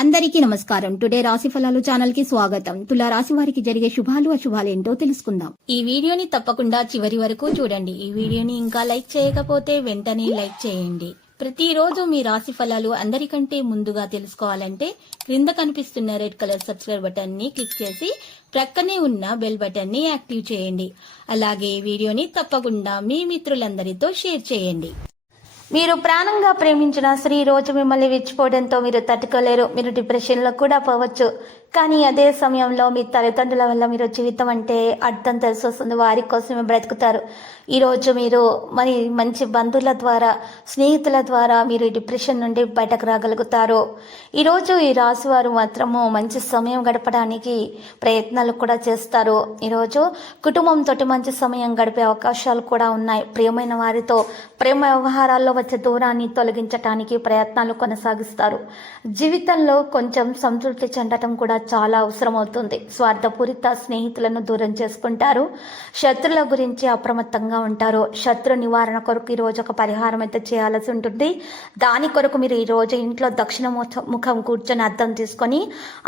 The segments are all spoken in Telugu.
అందరికీ నమస్కారం. టుడే రాశి ఫలాలు ఛానల్ కి స్వాగతం. తులా రాశి వారికి జరిగే శుభాలు అశుభాలు ఏంటో తెలుసుకుందాం. ఈ వీడియోని తప్పకుండా చివరి వరకు చూడండి. ఈ వీడియోని ఇంకా లైక్ చేయకపోతే వెంటనే లైక్ చేయండి. ప్రతిరోజు మీ రాశి ఫలాలు అందరికంటే ముందుగా తెలుసుకోవాలంటే క్రింద కనిపిస్తున్న రెడ్ కలర్ సబ్స్క్రైబ్ బటన్ ని క్లిక్ చేసి ప్రక్కనే ఉన్న బెల్ బటన్ ని యాక్టివ్ చేయండి. అలాగే ఈ వీడియోని తప్పకుండా మీ మిత్రులందరితో షేర్ చేయండి. మీరు ప్రాణంగా ప్రేమించిన స్త్రీ రోజు మిమ్మల్ని విడిచిపోవడంతో మీరు తట్టుకోలేరు. మీరు డిప్రెషన్లో కూడా పోవచ్చు. కానీ అదే సమయంలో మీ తల్లిదండ్రుల వల్ల మీరు జీవితం అంటే అర్థం తెలిసి వస్తుంది. వారి కోసమే బ్రతుకుతారు. ఈరోజు మీరు మరి మంచి బంధువుల ద్వారా, స్నేహితుల ద్వారా మీరు డిప్రెషన్ నుండి బయటకు రాగలుగుతారు. ఈరోజు ఈ రాశి వారు మాత్రము మంచి సమయం గడపడానికి ప్రయత్నాలు కూడా చేస్తారు. ఈరోజు కుటుంబంతో మంచి సమయం గడిపే అవకాశాలు కూడా ఉన్నాయి. ప్రియమైన వారితో ప్రేమ వ్యవహారాల్లో వచ్చే దూరాన్ని తొలగించడానికి ప్రయత్నాలు కొనసాగిస్తారు. జీవితంలో కొంచెం సంతృప్తి చెందటం కూడా చాలా అవసరం అవుతుంది. స్వార్థపూరిత స్నేహితులను దూరం చేసుకుంటారు. శత్రుల గురించి అప్రమత్తంగా ఉంటారు. శత్రు నివారణ కొరకు ఈ రోజు ఒక పరిహారం అయితే చేయాల్సి ఉంటుంది. దాని కొరకు మీరు ఈ రోజు ఇంట్లో దక్షిణ ముఖం కూర్చొని అద్దం తీసుకొని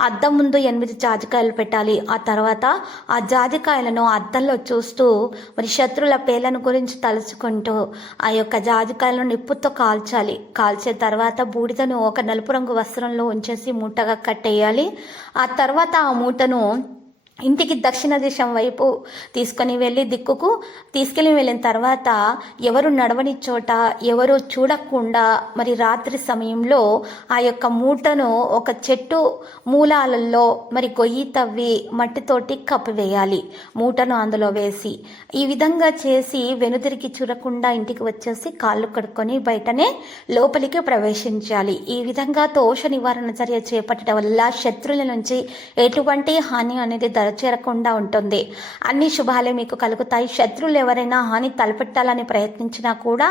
అద్దం ముందు 8 జాజికాయలు పెట్టాలి. ఆ తర్వాత ఆ జాజికాయలను అద్దంలో చూస్తూ మరి శత్రుల పేర్లను గురించి తలుచుకుంటూ ఆ యొక్క జాజికాయలను నిప్పుతో కాల్చాలి. కాల్చే తర్వాత బూడిదను ఒక నలుపు రంగు వస్త్రంలో ఉంచేసి మూటగా కట్టేయాలి. ఆ తర్వాత ఆ మూటను ఇంటికి దక్షిణ దిశం వైపు తీసుకొని తీసుకెళ్ళి వెళ్ళిన తర్వాత ఎవరు నడవని చోట, ఎవరు చూడకుండా మరి రాత్రి సమయంలో ఆ యొక్క మూటను ఒక చెట్టు మూలాలలో మరి గొయ్యి తవ్వి మట్టితోటి కప్పివేయాలి. మూటను అందులో వేసి ఈ విధంగా చేసి వెనుదిరిగి చూడకుండా ఇంటికి వచ్చేసి కాళ్ళు కడుక్కొని బయటనే లోపలికి ప్రవేశించాలి. ఈ విధంగా దోష నివారణ చర్య చేపట్టడం వల్ల శత్రువుల నుంచి ఎటువంటి హాని అనేది చేరకుండా ఉంటుంది. అన్ని శుభాలే మీకు కలుగుతాయి. శత్రువులు ఎవరైనా హాని తలపెట్టాలని ప్రయత్నించినా కూడా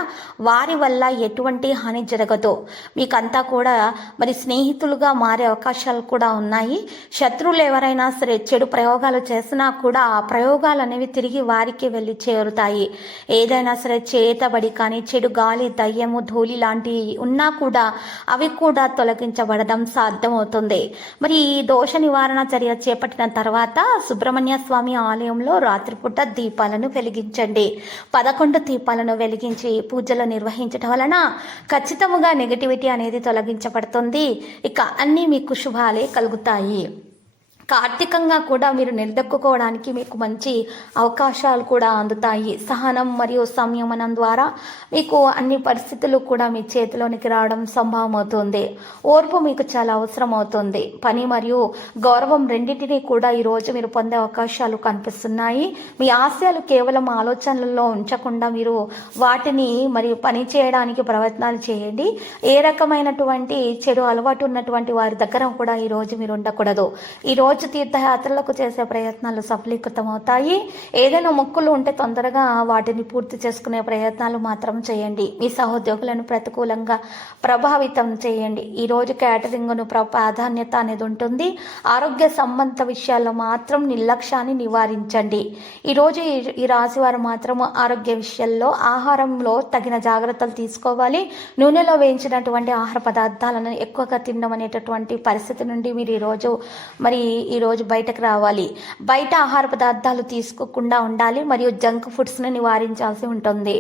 వారి వల్ల ఎటువంటి హాని జరగదు. మీకంతా కూడా మరి స్నేహితులుగా మారే అవకాశాలు కూడా ఉన్నాయి. శత్రువులు ఎవరైనా సరే చెడు ప్రయోగాలు చేసినా కూడా ఆ ప్రయోగాలు అనేవి తిరిగి వారికి వెళ్ళి చేరుతాయి. ఏదైనా సరే చేతబడి కానీ చెడు గాలి, దయ్యము, ధూళి లాంటివి ఉన్నా కూడా అవి కూడా తొలగించబడడం సాధ్యమవుతుంది. మరి ఈ దోష నివారణ చర్య చేపట్టిన తర్వాత సుబ్రహ్మణ్య స్వామి ఆలయంలో రాత్రిపూట దీపాలను వెలిగించండి. 11 దీపాలను వెలిగించి పూజలు నిర్వహించడం వలన ఖచ్చితంగా నెగటివిటీ అనేది తొలగించబడుతుంది. ఇక అన్నీ మీకు శుభాలే కలుగుతాయి. ఆర్థికంగా కూడా మీరు నిలదొక్కుకోవడానికి మీకు మంచి అవకాశాలు కూడా అందుతాయి. సహనం మరియు సంయమనం ద్వారా మీకు అన్ని పరిస్థితులు కూడా మీ చేతిలోనికి రావడం సంభవం అవుతుంది. ఓర్పు మీకు చాలా అవసరం అవుతుంది. పని మరియు గౌరవం రెండింటినీ కూడా ఈరోజు మీరు పొందే అవకాశాలు కనిపిస్తున్నాయి. మీ ఆశయాలు కేవలం ఆలోచనలలో ఉంచకుండా మీరు వాటిని మరి పని చేయడానికి ప్రయత్నాలు చేయండి. ఏ రకమైనటువంటి చెడు అలవాటు ఉన్నటువంటి వారి దగ్గర కూడా ఈరోజు మీరు ఉండకూడదు. ఈరోజు తీర్థయాత్రలకు చేసే ప్రయత్నాలు సఫలీకృతం అవుతాయి. ఏదైనా మొక్కులు ఉంటే తొందరగా వాటిని పూర్తి చేసుకునే ప్రయత్నాలు మాత్రం చేయండి. మీ సహోద్యోగులను ప్రతికూలంగా ప్రభావితం చేయండి. ఈరోజు క్యాటరింగ్ను ప్రాధాన్యత అనేది ఉంటుంది. ఆరోగ్య సంబంధ విషయాల్లో మాత్రం నిర్లక్ష్యాన్ని నివారించండి. ఈరోజు ఈ రాశి వారు మాత్రం ఆరోగ్య విషయాల్లో ఆహారంలో తగిన జాగ్రత్తలు తీసుకోవాలి. నూనెలో వేయించినటువంటి ఆహార పదార్థాలను ఎక్కువగా తినడం అనేటటువంటి పరిస్థితి నుండి మీరు ఈరోజు బయటకు రావాలి. బయట ఆహార పదార్థాలు తీసుకోకుండా ఉండాలి. మరియు జంక్ ఫుడ్స్ని నివారించాల్సి ఉంటుంది.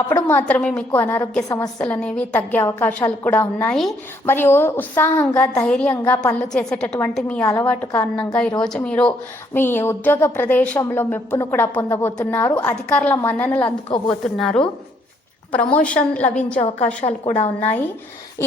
అప్పుడు మాత్రమే మీకు అనారోగ్య సమస్యలు అనేవి తగ్గే అవకాశాలు కూడా ఉన్నాయి. మరియు ఉత్సాహంగా, ధైర్యంగా పనులు చేసేటటువంటి మీ అలవాటు కారణంగా ఈరోజు మీరు మీ ఉద్యోగ ప్రదేశంలో మెప్పును కూడా పొందబోతున్నారు. అధికారుల మన్ననలు అందుకోబోతున్నారు. ప్రమోషన్ లభించే అవకాశాలు కూడా ఉన్నాయి.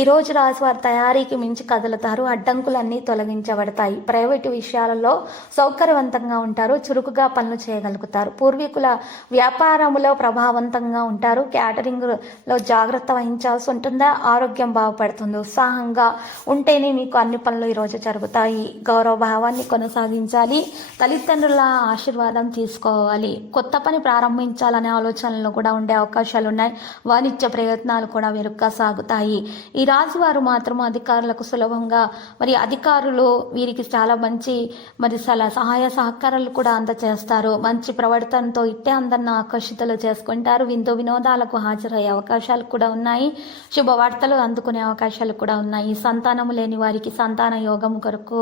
ఈరోజు రాశివారి తయారీకి మించి కదులుతారు. అడ్డంకులన్నీ తొలగించబడతాయి. ప్రైవేటు విషయాలలో సౌకర్యవంతంగా ఉంటారు. చురుకుగా పనులు చేయగలుగుతారు. పూర్వీకుల వ్యాపారంలో ప్రభావవంతంగా ఉంటారు. క్యాటరింగ్లో జాగ్రత్త వహించాల్సి ఉంటుందా. ఆరోగ్యం బాగుపడుతుంది. ఉత్సాహంగా ఉంటేనే మీకు అన్ని పనులు ఈరోజు జరుగుతాయి. గౌరవ భావాన్ని కొనసాగించాలి. తల్లిదండ్రుల ఆశీర్వాదం తీసుకోవాలి. కొత్త పని ప్రారంభించాలనే ఆలోచనలు కూడా ఉండే అవకాశాలు ఉన్నాయి. వాణిజ్య ప్రయత్నాలు కూడా మెరుగ్గా సాగుతాయి. ఈ రాశి వారు మాత్రం అధికారులకు సులభంగా మరి అధికారులు వీరికి చాలా మంచి మరి సహాయ సహకారాలు కూడా అందజేస్తారు. మంచి ప్రవర్తనతో ఇట్టే అందరిని ఆకర్షితులు చేసుకుంటారు. విందు వినోదాలకు హాజరయ్యే అవకాశాలు కూడా ఉన్నాయి. శుభవార్తలు అందుకునే అవకాశాలు కూడా ఉన్నాయి. సంతానము లేని వారికి సంతాన యోగం కొరకు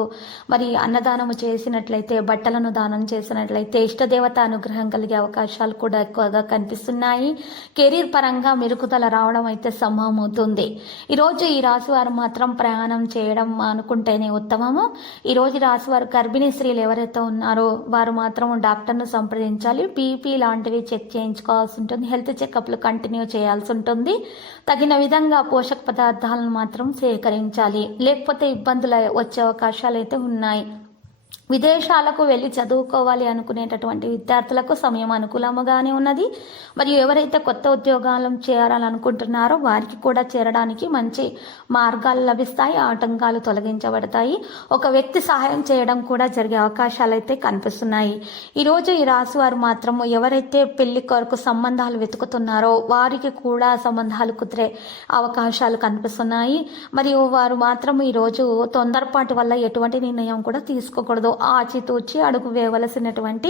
మరి అన్నదానము చేసినట్లయితే, బట్టలను దానం చేసినట్లయితే ఇష్టదేవత అనుగ్రహం కలిగే అవకాశాలు కూడా ఎక్కువగా కనిపిస్తున్నాయి. కెరీర్ పరంగా మెరుగుదల రావడం అయితే సంభవమవుతుంది. ఈరోజు ఈ రాశి వారు మాత్రం ప్రయాణం చేయడం అనుకుంటేనే ఉత్తమము. ఈరోజు రాశి వారు గర్భిణీ స్త్రీలు ఎవరైతే ఉన్నారో వారు మాత్రం డాక్టర్ను సంప్రదించాలి. బీపీ లాంటివి చెక్ చేయించుకోవాల్సి ఉంటుంది. హెల్త్ చెకప్లు కంటిన్యూ చేయాల్సి ఉంటుంది. తగిన విధంగా పోషక పదార్థాలను మాత్రం సేకరించాలి, లేకపోతే ఇబ్బందులు వచ్చే అవకాశాలు అయితే ఉన్నాయి. విదేశాలకు వెళ్ళి చదువుకోవాలి అనుకునేటటువంటి విద్యార్థులకు సమయం అనుకూలముగానే ఉన్నది. మరియు ఎవరైతే కొత్త ఉద్యోగాలను చేయాలనుకుంటున్నారో వారికి కూడా చేరడానికి మంచి మార్గాలు లభిస్తాయి. ఆటంకాలు తొలగించబడతాయి. ఒక వ్యక్తి సహాయం చేయడం కూడా జరిగే అవకాశాలు అయితే కనిపిస్తున్నాయి. ఈరోజు ఈ రాశి వారు మాత్రము ఎవరైతే పెళ్లి కొరకు సంబంధాలు వెతుకుతున్నారో వారికి కూడా సంబంధాలు కుదిరే అవకాశాలు కనిపిస్తున్నాయి. మరియు వారు మాత్రం ఈరోజు తొందరపాటు వల్ల ఎటువంటి నిర్ణయం కూడా తీసుకోకూడదు. ఆచితూచి అడుగు వేయవలసినటువంటి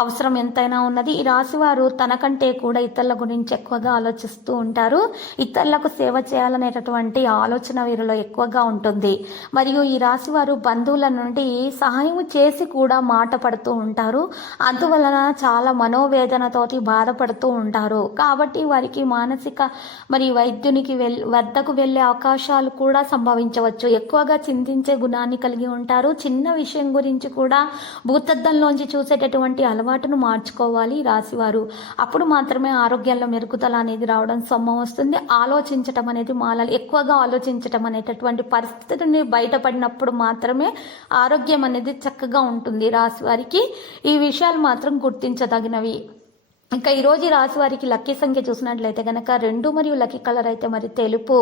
అవసరం ఎంతైనా ఉన్నది. ఈ రాశి వారు తనకంటే కూడా ఇతరుల గురించి ఎక్కువగా ఆలోచిస్తూ ఉంటారు. ఇతరులకు సేవ చేయాలనేటటువంటి ఆలోచన వీరిలో ఎక్కువగా ఉంటుంది. మరియు ఈ రాశి వారు బంధువుల నుండి సహాయం చేసి కూడా మాట పడుతూ ఉంటారు. అందువలన చాలా మనోవేదనతోటి బాధపడుతూ ఉంటారు. కాబట్టి వారికి మానసిక మరి వైద్యునికి వద్దకు వెళ్ళే అవకాశాలు కూడా సంభవించవచ్చు. ఎక్కువగా చింతించే గుణాన్ని కలిగి ఉంటారు. చిన్న విషయం గురించి కూడా భూతద్దంలోంచి చూసేటటువంటి అలవాటును మార్చుకోవాలి రాశివారు. అప్పుడు మాత్రమే ఆరోగ్యంలో మెరుగుదల అనేది రావడం సంభవం వస్తుంది. ఆలోచించటం అనేది ఎక్కువగా ఆలోచించటం అనేటటువంటి పరిస్థితిని బయటపడినప్పుడు మాత్రమే ఆరోగ్యం అనేది చక్కగా ఉంటుంది రాశివారికి. ఈ విషయాలు మాత్రం గుర్తించదగినవి. ఇంకా ఈరోజు రాశి వారికి లక్కీ సంఖ్య చూసినట్లయితే కనుక 2 మరియు లక్కీ కలర్ అయితే మరి తెలుపు.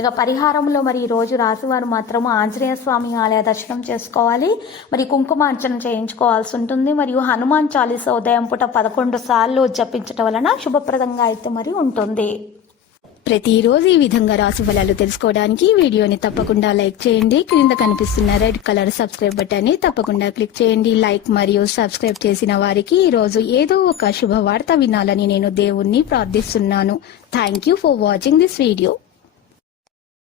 ఇక పరిహారంలో మరి ఈరోజు రాశివారు మాత్రము ఆంజనేయ స్వామి ఆలయ దర్శనం చేసుకోవాలి. మరి కుంకుమార్చన చేయించుకోవాల్సి ఉంటుంది. మరియు హనుమాన్ చాలీసా ఉదయం పూట 11 సార్లు జపించడం వలన శుభప్రదంగా అయితే మరి ఉంటుంది. ప్రతిరోజు ఈ విధంగా రాశి ఫలాలు తెలుసుకోవడానికి వీడియోని తప్పకుండా లైక్ చేయండి. క్రింద కనిపిస్తున్న రెడ్ కలర్ సబ్స్క్రైబ్ బటన్ ని తప్పకుండా క్లిక్ చేయండి. లైక్ మరియు సబ్స్క్రైబ్ చేసిన వారికి ఈ రోజు ఏదో ఒక శుభవార్త వినాలని నేను దేవుణ్ణి ప్రార్థిస్తున్నాను. Thank you for watching this video.